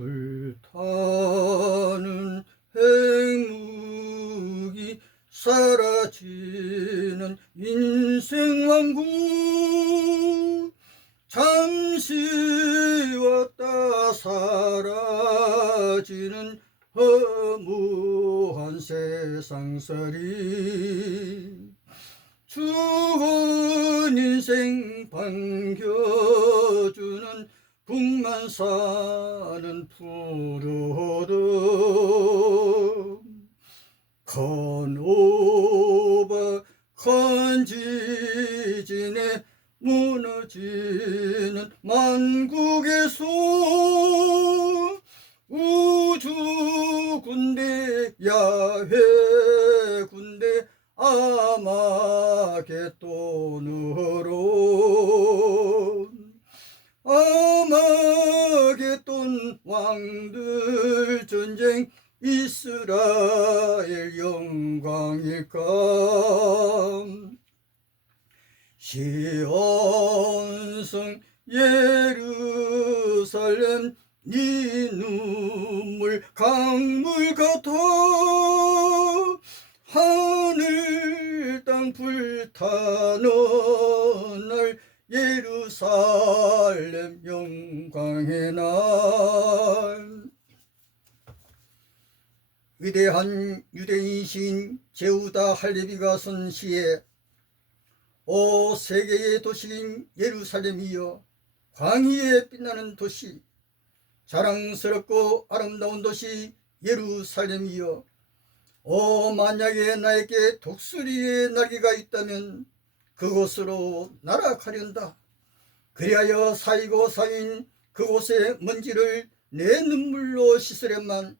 불타는 행복이 사라지는 인생왕국, 잠시 왔다 사라지는 허무한 세상살이, 죽은 인생 반겨주는 북만 사는 푸르름, 건오바 건지진에 무너지는 만국에서 우주 군대 야훼 군대 아마겟돈으로, 아마겟돈 왕들 전쟁 이스라엘 영광일까. 시온성 예루살렘 네 눈물 강물 같아 하늘 땅 불타는 날, 예루살렘 영광의 날. 위대한 유대인 시인 제후다 할레비가 쓴 시에, 오 세계의 도시인 예루살렘이여, 광희에 빛나는 도시, 자랑스럽고 아름다운 도시 예루살렘이여, 만약에 나에게 독수리의 날개가 있다면 그곳으로 날아가련다. 그리하여 사이고 사인 그곳의 먼지를 내 눈물로 씻으련만.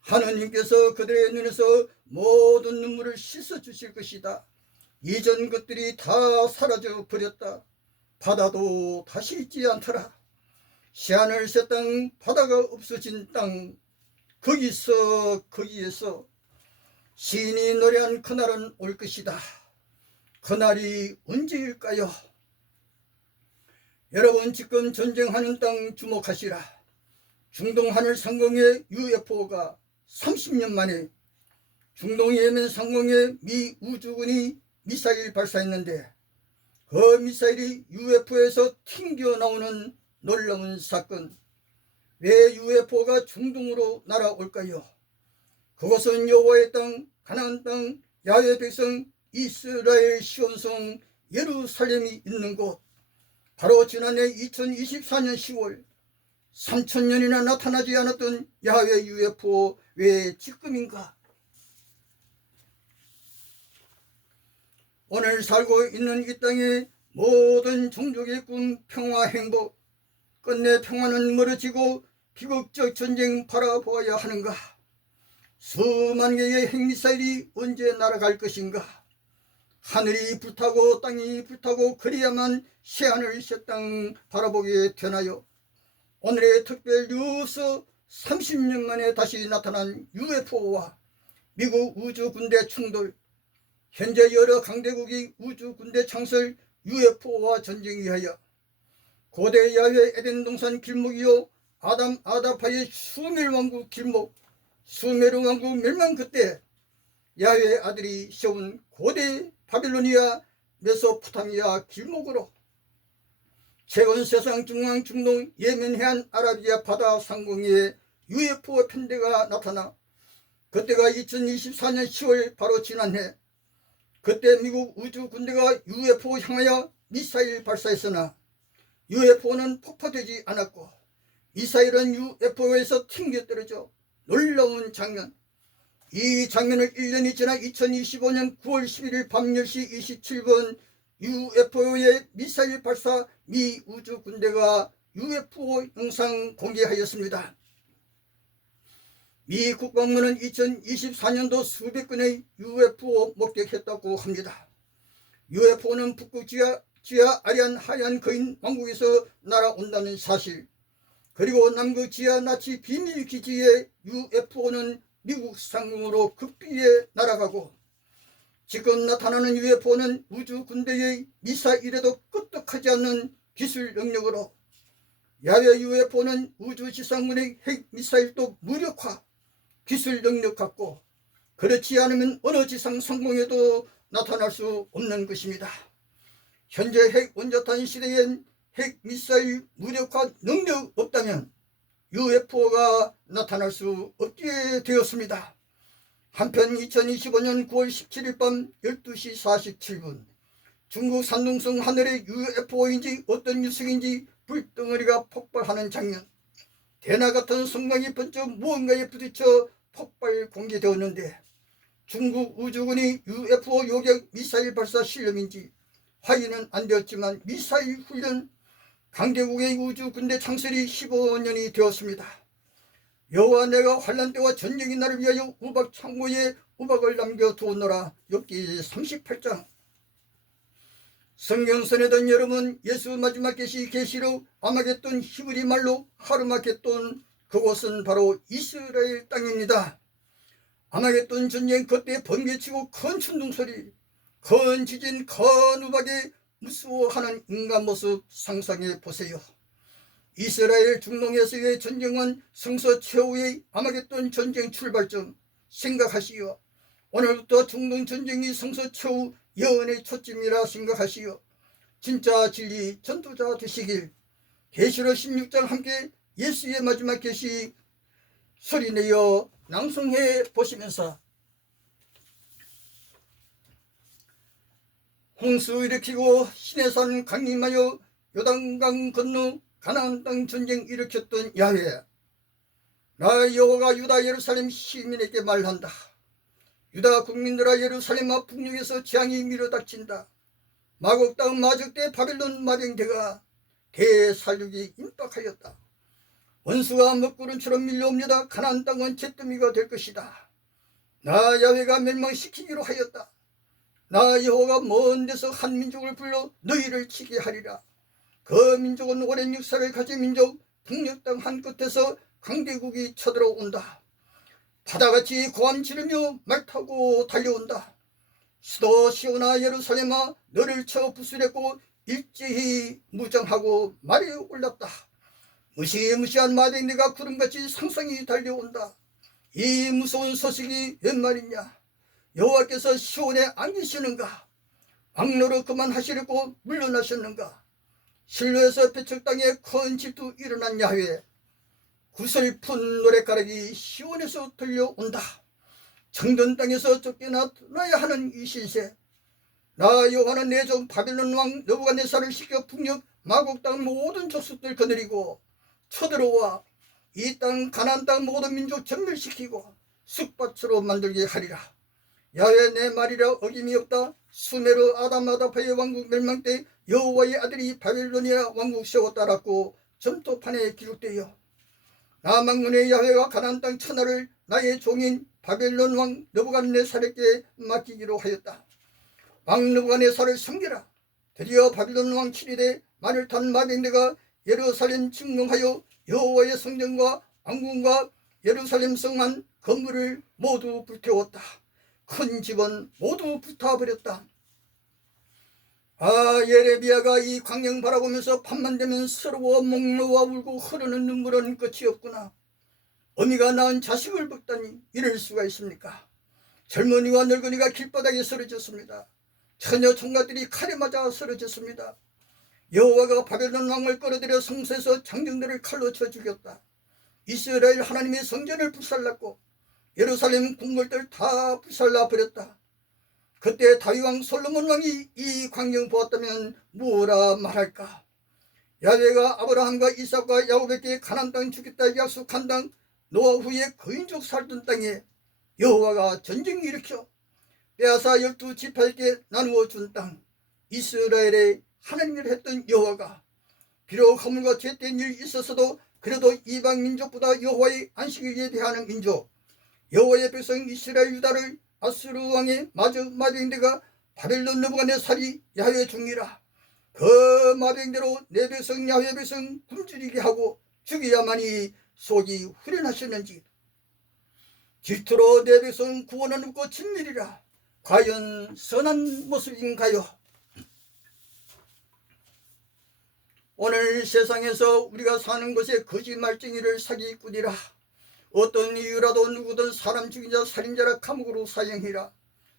하느님께서 그들의 눈에서 모든 눈물을 씻어 주실 것이다. 이전 것들이 다 사라져 버렸다. 바다도 다시 있지 않더라. 시안을 새 땅, 바다가 없어진 땅, 거기에서 시인이 노래한 그날은 올 것이다. 그날이 언제일까요? 여러분, 지금 전쟁하는 땅 주목하시라. 중동 하늘 상공의 UFO가 30년 만에 중동 예멘 상공에 미 우주군이 미사일 발사했는데, 그 미사일이 UFO에서 튕겨나오는 놀라운 사건. 왜 UFO가 중동으로 날아올까요? 그것은 여호와의 땅, 가나안 땅, 야훼 백성 이스라엘 시온성 예루살렘이 있는 곳, 바로 지난해 2024년 10월 3000년이나 나타나지 않았던 야훼 UFO 왜 지금인가? 오늘 살고 있는 이 땅의 모든 종족의 꿈, 평화, 행복, 끝내 평화는 멀어지고 비극적 전쟁 바라보아야 하는가? 수만 개의 핵미사일이 언제 날아갈 것인가? 하늘이 불타고 땅이 불타고 그래야만 새하늘 새 땅 바라보게 되나요? 오늘의 특별 뉴스, 30년 만에 다시 나타난 UFO와 미국 우주군대 충돌. 현재 여러 강대국이 우주군대 창설, UFO와 전쟁 위하여 고대 야훼 에덴 동산 길목이요, 아담 아다파의 수메르 왕국 길목, 수메르 왕국 멸망 그때 야훼 아들이 세운 고대 바빌로니아 메소포타미아 길목으로 최근 세상 중앙 중동 예멘 해안 아라비아 바다 상공에 UFO 편대가 나타나, 그때가 2024년 10월 바로 지난해, 그때 미국 우주 군대가 UFO 향하여 미사일 발사했으나 UFO는 폭파되지 않았고 미사일은 UFO에서 튕겨 떨어져 놀라운 장면. 이 장면을 1년이 지나 2025년 9월 11일 밤 10시 27분 UFO의 미사일 발사, 미 우주 군대가 UFO 영상 공개하였습니다. 미 국방부는 2024년도 수백 건의 UFO 목격했다고 합니다. UFO는 북극 지하 아리안 하얀 거인 왕국에서 날아온다는 사실, 그리고 남극 지하 나치 비밀 기지의 UFO는 미국 상공으로 극비에 날아가고, 지금 나타나는 UFO는 우주 군대의 미사일에도 끄떡하지 않는 기술 능력으로 야외 UFO는 우주 지상군의 핵 미사일도 무력화, 기술 능력 갖고 그렇지 않으면 어느 지상 상공에도 나타날 수 없는 것입니다. 현재 핵 원자탄 시대엔 핵 미사일 무력화 능력 없다면 UFO가 나타날 수 없게 되었습니다. 한편 2025년 9월 17일 밤 12시 47분 중국 산둥성 하늘의 UFO인지 어떤 유성인지 불덩어리가 폭발하는 장면, 대나 같은 성광이 번쩍 무언가에 부딪혀 폭발 공개되었는데 중국 우주군이 UFO 요격 미사일 발사 실험인지 확인은 안 되었지만 미사일 훈련 강대국의 우주 군대 창설이 15년이 되었습니다. 여호와 내가 환난 때와 전쟁의 날을 위하여 우박 창고에 우박을 남겨두었노라. 욥기 38장. 성경선에던 여러분, 예수 마지막 계시록 아마겟돈 히브리 말로 하르마겟돈, 그곳은 바로 이스라엘 땅입니다. 아마겟돈 전쟁 그때 번개치고 큰 천둥소리, 큰 지진, 큰 우박에 무서워하는 인간 모습 상상해 보세요. 이스라엘 중동에서의 전쟁은 성서 최후의 아마겟돈 전쟁 출발점 생각하시오. 오늘부터 중동 전쟁이 성서 최후 예언의 초점이라 생각하시오. 진짜 진리 전도자 되시길. 계시록 16장 함께 예수의 마지막 계시 소리내어 낭송해 보시면서 홍수 일으키고 시내산 강림하여 요단강 건너 가나안 땅 전쟁 일으켰던 야훼, 나 여호와가 유다 예루살렘 시민에게 말한다. 유다 국민들아, 예루살렘 북녘에서 재앙이 밀어닥친다. 마곡 땅 마적대 바벨론 마병대가 대살육이 임박하였다. 원수가 먹구름처럼 밀려옵니다. 가나안 땅은 잿더미가 될 것이다. 나 야훼가 멸망시키기로 하였다. 나 여호와가 먼 데서 한 민족을 불러 너희를 치게 하리라. 그 민족은 오랜 역사를 가진 민족, 북녘 땅 한 끝에서 강대국이 쳐들어온다. 바다같이 고함 지르며 말 타고 달려온다. 수도 시온아 예루살렘아, 너를 쳐 부수렸고 일제히 무장하고 말이 올랐다. 무시무시한 마병대가 구름같이 상상이 달려온다. 이 무서운 소식이 웬 말이냐? 여호와께서 시온에 안 계시는가? 왕노릇 그만하시려고 물러나셨는가? 실로에서 배척 땅에 큰 질투 일어난 야훼, 구슬픈 노랫가락이 시온에서 들려온다. 정든 땅에서 쫓겨나야 하는 이 신세, 나 여호와는 내 종 바벨론 왕 느부갓네살을 시켜 북녘 마곡 땅 모든 족속들 거느리고 쳐들어와 이 땅 가나안 땅 모든 민족 전멸시키고 쑥밭으로 만들게 하리라. 야훼 내 말이라 어김이 없다. 수메르 아담아다파의 왕국 멸망 때 여호와의 아들이 바벨로니아 왕국 세웠다라고 점토판에 기록되어 남왕문의 야훼가 가나안 땅 천하를 나의 종인 바벨론 왕 느부갓네살에게 맡기기로 하였다. 왕 느부갓네살을 섬기라. 드디어 바벨론 왕 7일에 말을 탄 마병대가 예루살렘 침공하여 여호와의 성전과 왕궁과 예루살렘 성만 건물을 모두 불태웠다. 큰 집은 모두 불타버렸다. 예레미야가 이 광경 바라보면서 밤만 되면 서러워 목 놓아 울고 흐르는 눈물은 끝이 없구나. 어미가 낳은 자식을 먹다니 이럴 수가 있습니까? 젊은이와 늙은이가 길바닥에 쓰러졌습니다. 처녀 총각들이 칼에 맞아 쓰러졌습니다. 여호와가 바벨론 왕을 끌어들여 성소에서 장정들을 칼로 쳐 죽였다. 이스라엘 하나님의 성전을 불살랐고 예루살렘 궁궐들 다 불살라 버렸다. 그때 다윗왕 솔로몬 왕이 이 광경 보았다면 뭐라 말할까? 야훼가 아브라함과 이삭과 야곱에게 가나안 땅 주겠다 약속한 땅, 노아 후에 거인족 살던 땅에 여호와가 전쟁 일으켜 빼앗아 12지파에게 나누어 준 땅, 이스라엘의 하나님을 했던 여호와가 비록 허물과 죄된 일이 있었어도 그래도 이방 민족보다 여호와의 안식을 예배하는 민족, 여호와의 백성 이스라엘 유다를 아수르 왕의 마병대가 바벨론 느부갓네살이 야훼 중이라. 그 마병대로 내 백성 야훼 백성 굶주리게 하고 죽여야만이 속이 후련하셨는지. 질투로 내 백성 구원은 없고 진밀이라. 과연 선한 모습인가요? 오늘 세상에서 우리가 사는 것에 거짓말쟁이를 사기꾼이라, 어떤 이유라도 누구든 사람 죽인 자 살인자라 감옥으로 사형이라.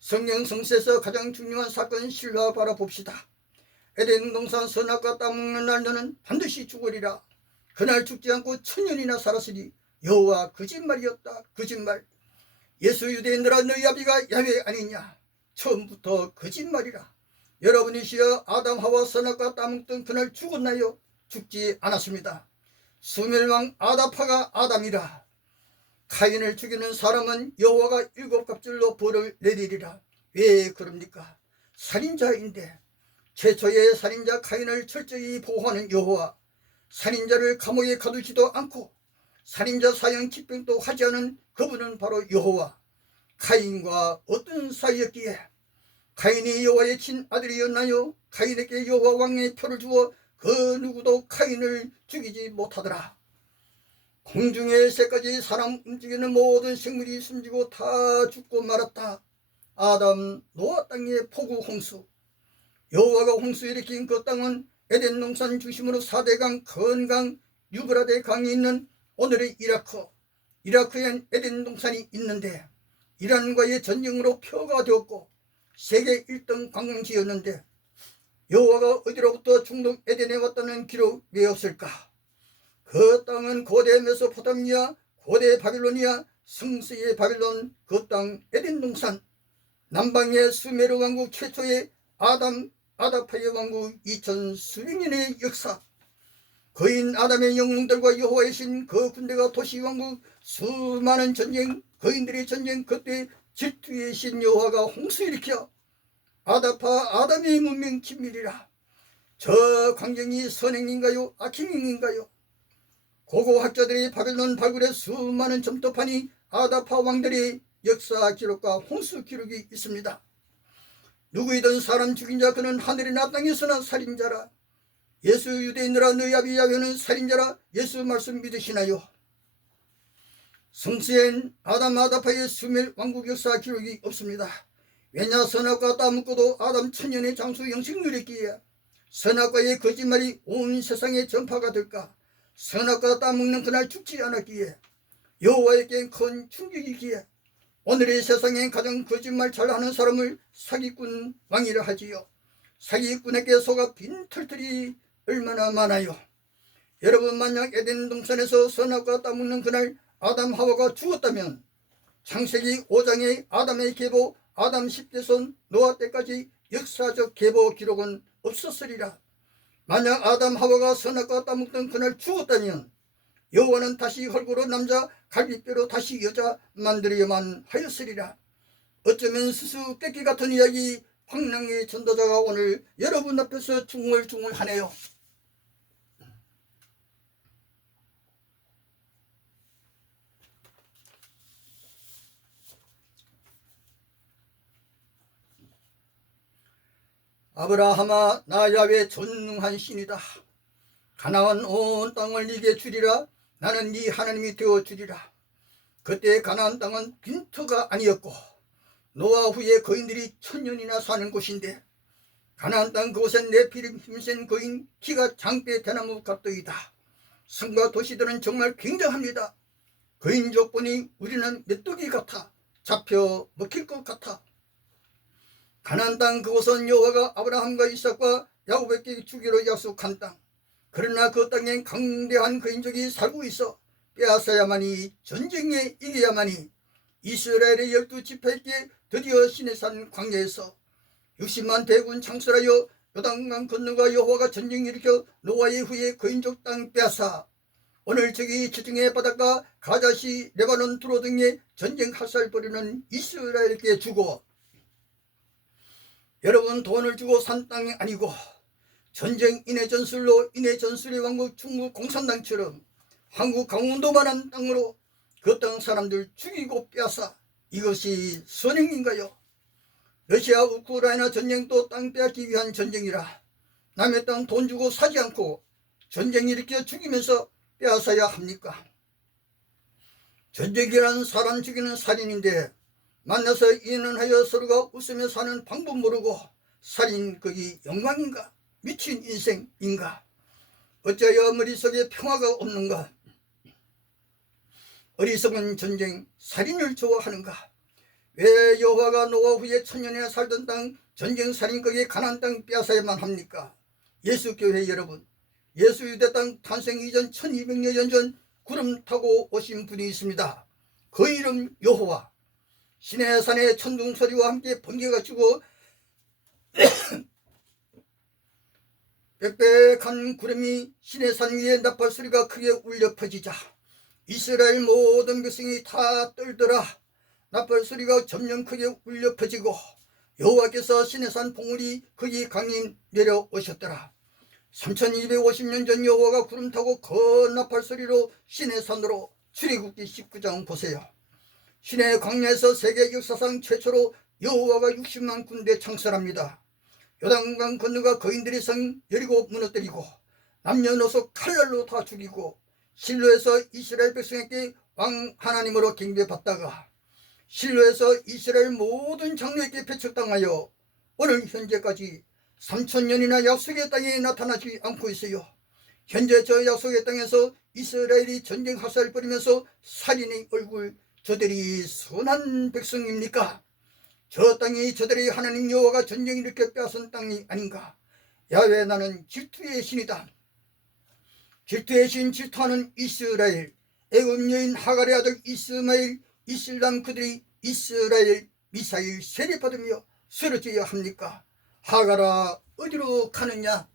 성령 성세에서 가장 중요한 사건 신라 바라봅시다. 에덴 동산 선악과 따먹는 날 너는 반드시 죽으리라. 그날 죽지 않고 천년이나 살았으니 여호와 거짓말이었다. 거짓말. 예수 유대인들아, 너희 아비가 야훼 아니냐. 처음부터 거짓말이라. 여러분이시여 아담 하와 선악과 따먹던 그날 죽었나요? 죽지 않았습니다. 수멸왕 아다파가 아담이라. 카인을 죽이는 사람은 여호와가 7갑절로 벌을 내리리라. 왜 그럽니까? 살인자인데. 최초의 살인자 카인을 철저히 보호하는 여호와, 살인자를 감옥에 가두지도 않고 살인자 사형 집행도 하지 않은 그분은 바로 여호와. 카인과 어떤 사이였기에? 카인이 여호와의 친아들이었나요? 카인에게 여호와 왕의 표를 주어 그 누구도 카인을 죽이지 못하더라. 공중의 새까지 사람 움직이는 모든 생물이 숨지고 다 죽고 말았다. 아담, 노아 땅의 폭우 홍수. 여호와가 홍수 일으킨 그 땅은 에덴 동산 중심으로 4대강, 건강, 유브라데 강이 있는 오늘의 이라크. 이라크엔 에덴 동산이 있는데 이란과의 전쟁으로 표가 되었고 세계 1등 관광지였는데 여호와가 어디로부터 중동 에덴에 왔다는 기록 왜 없을까? 그 땅은 고대 메소포타미아, 고대 바빌로니아, 성서의 바빌론, 그 땅 에덴 동산, 남방의 수메르 왕국 최초의 아다파의 왕국 2000수백 년의 역사, 거인 아담의 영웅들과 여호와의 신 그 군대가 도시왕국, 수많은 전쟁, 거인들의 전쟁, 그때 질투의 신 여호와가 홍수 일으켜 아다파 아담의 문명 진밀이라. 저 광경이 선행인가요? 악행인가요? 고고학자들이 바벨론 발굴에 수많은 점토판이 아다파 왕들의 역사 기록과 홍수 기록이 있습니다. 누구이든 사람 죽인 자 그는 하늘이나 땅에서나 살인자라. 예수 유대인들아, 너희 아비 야훼는 살인자라. 예수 말씀 믿으시나요? 성서엔 아담 아다파의 수멸 왕국 역사 기록이 없습니다. 왜냐? 선악과 따먹고도 아담 천년의 장수 영생 누렸기에 선악과의 거짓말이 온 세상에 전파가 될까? 선악과 따먹는 그날 죽지 않았기에 여호와에겐 큰 충격이기에 오늘의 세상에 가장 거짓말 잘하는 사람을 사기꾼 왕이라 하지요. 사기꾼에게 속아 빈 털털이 얼마나 많아요. 여러분, 만약 에덴 동산에서 선악과 따먹는 그날 아담 하와가 죽었다면 창세기 5장의 아담의 계보, 아담 10대손 노아 때까지 역사적 계보 기록은 없었으리라. 만약 아담 하와가 선악과 따먹던 그날 죽었다면 여호와는 다시 헐고로 남자, 갈비뼈로 다시 여자 만들어야만 하였으리라. 어쩌면 수수께끼 같은 이야기, 황량의 전도자가 오늘 여러분 앞에서 중얼중얼하네요. 아브라함아, 나 야훼 전능한 신이다. 가나안 온 땅을 네게 주리라. 나는 네 하나님이 되어 주리라. 그때 가나안 땅은 빈터가 아니었고 노아 후에 거인들이 1000년이나 사는 곳인데 가나안 땅 그곳엔 네피림 힘센 거인, 키가 장대 대나무 같더이다. 성과 도시들은 정말 굉장합니다. 거인족 보니 우리는 메뚜기 같아 잡혀 먹힐 것 같아. 가나안 땅 그곳은 여호와가 아브라함과 이삭과 야곱에게 주기로 약속한 땅. 그러나 그 땅엔 강대한 거인족이 살고 있어 빼앗아야만이, 전쟁에 이겨야만이. 이스라엘의 12지파에게 드디어 시내산 광야에서 60만 대군 창설하여 요단강 건너가 여호와가 전쟁 일으켜 노아의 후에 거인족 땅 빼앗아 오늘 저기 지중해 바닷가 가자시 레바논 두로 등에 전쟁 학살 벌이는 이스라엘에게 주고, 여러분, 돈을 주고 산 땅이 아니고 전쟁 인해 전술로 인해 전술의 왕국 중국 공산당처럼 한국 강원도만한 땅으로 그 땅 사람들 죽이고 빼앗아. 이것이 선행인가요? 러시아 우크라이나 전쟁도 땅 빼앗기 위한 전쟁이라 남의 땅 돈 주고 사지 않고 전쟁 일으켜 죽이면서 빼앗아야 합니까? 전쟁이란 사람 죽이는 살인인데 만나서 인연하여 서로가 웃으며 사는 방법 모르고 살인, 거기 영광인가? 미친 인생인가? 어찌하여 머릿속에 평화가 없는가? 어리석은 전쟁, 살인을 좋아하는가? 왜 여호와가 노아 후에 천년이나 살던 땅 전쟁 살인극의 가나안 땅 빼앗아야만 합니까? 예수 교회 여러분, 예수 유대 땅 탄생 이전 1200여 년 전 구름 타고 오신 분이 있습니다. 그 이름 여호와. 시내 산에 천둥 소리와 함께 번개가 치고 빽빽한 구름이 시내 산 위에 나팔 소리가 크게 울려 퍼지자 이스라엘 모든 백성이 다 떨더라. 나팔 소리가 점점 크게 울려 퍼지고 여호와께서 시내산 봉우리 거기 강이 내려오셨더라. 3250년 전 여호와가 구름 타고 큰 나팔 소리로 시내산으로 출애굽기 19장 보세요. 시내 광야에서 세계 역사상 최초로 여호와가 60만 군대 창설합니다. 요단강 건너가 거인들이 성 여리고 무너뜨리고 남녀노소 칼날로 다 죽이고 실로에서 이스라엘 백성에게 왕 하나님으로 경배받다가 실로에서 이스라엘 모든 장로에게 배척당하여 오늘 현재까지 3000년이나 약속의 땅에 나타나지 않고 있어요. 현재 저 약속의 땅에서 이스라엘이 전쟁 화살을 뿌리면서 살인의 얼굴, 저들이 선한 백성입니까? 저 땅이 저들이 하나님 여호와가 전쟁 일으켜 빼앗은 땅이 아닌가? 야외 나는 질투의 신이다. 질투의 신, 질투하는 이스라엘, 애굽 여인 하갈의 아들 이스마엘, 이슬람 그들이 이스라엘 미사일 세례받으며 쓰러져야 합니까? 하갈아 어디로 가느냐?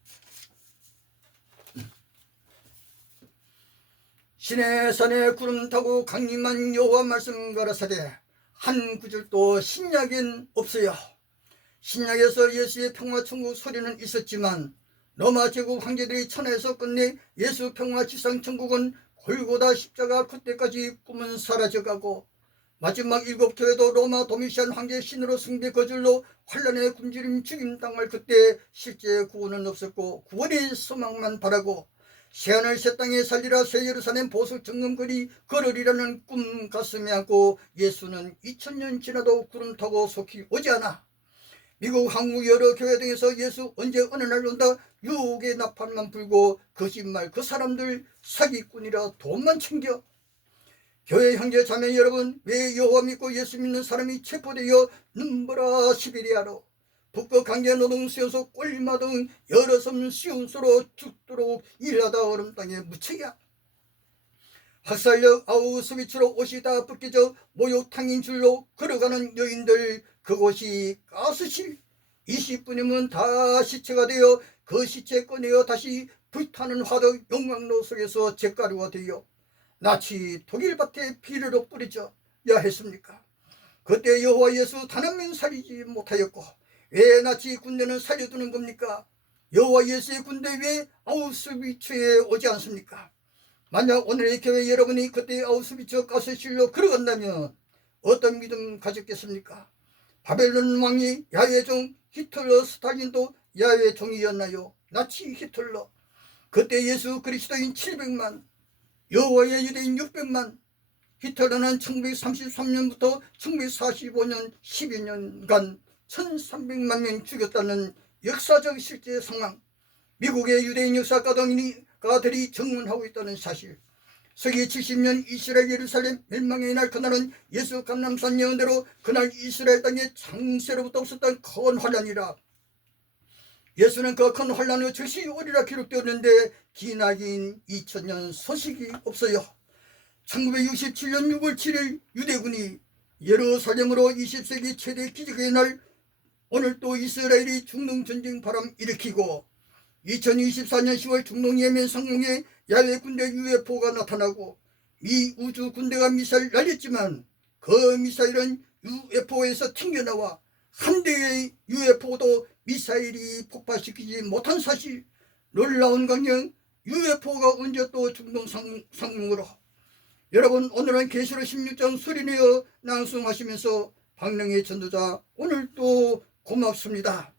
시내산에 구름 타고 강림한 여호와 말씀 가라사대 한 구절도 신약엔 없어요. 신약에서 예수의 평화천국 소리는 있었지만 로마 제국 황제들이 천하에서 끝내 예수 평화 지상 천국은 골고다 십자가 그때까지 꿈은 사라져가고 마지막 7교회도 로마 도미시안 황제 신으로 숭배 거절로 환란의 굶주림 죽임당할 그때 실제 구원은 없었고 구원의 소망만 바라고 새하늘 새 땅에 살리라 새 예루살렘 보석 정금거리 걸으리라는 꿈 가슴에 안고 예수는 2000년 지나도 구름 타고 속히 오지 않아. 미국, 한국 여러 교회 등에서 예수 언제 어느 날 온다 유혹의 나팔만 불고 거짓말 그 사람들 사기꾼이라 돈만 챙겨. 교회 형제 자매 여러분, 왜 여호와 믿고 예수 믿는 사람이 체포되어 눈보라 시베리아로 북극 강제 노동 수용소 꼴마등 여러 섬 수용소로 죽도록 일하다 얼음 땅에 묻혀야 학살역 아우스비츠로 옷이 다 벗겨져 목욕탕인 줄로 걸어가는 여인들 그곳이 가스실 20분이면 다 시체가 되어 그 시체 꺼내어 다시 불타는 화덕 용광로 속에서 잿가루가 되어 나치 독일밭에 비료로 뿌리져 야 했습니까? 그때 여호와 예수 단 한 명 살리지 못하였고 왜 나치 군대는 살려두는 겁니까? 여호와 예수의 군대 왜 아우슈비츠에 오지 않습니까? 만약 오늘의 교회 여러분이 그때 아우슈비츠 가스실로 걸어간다면 어떤 믿음 가졌겠습니까? 바벨론 왕이 야외종 히틀러 스탈린도 야외종이었나요? 나치 히틀러. 그때 예수 그리스도인 700만 여호와의 유대인 600만 히틀러는 1933년부터 1945년 12년간 1300만 명 죽였다는 역사적 실제 상황, 미국의 유대인 역사가들이 증언하고 있다는 사실, 서기 70년 이스라엘 예루살렘 멸망의 날 그날은 예수 감람산 예언대로 그날 이스라엘 땅에 창세로부터 없었던 큰 환란이라. 예수는 그 큰 환란의 즉시 오리라 기록되었는데 기나긴 2000년 소식이 없어요. 1967년 6월 7일 유대군이 예루살렘으로 20세기 최대 기적의 날 오늘 또 이스라엘이 중동전쟁 바람 일으키고 2024년 10월 중동 예멘 상공에 야외 군대 UFO가 나타나고 미 우주 군대가 미사일 날렸지만 그 미사일은 UFO에서 튕겨나와 한 대의 UFO도 미사일이 폭발시키지 못한 사실. 놀라운 광경, UFO가 언제 또 중동 상공으로. 여러분, 오늘은 계시록 16장 소리내어 낭송하시면서 박능의 전도자 오늘 또 고맙습니다.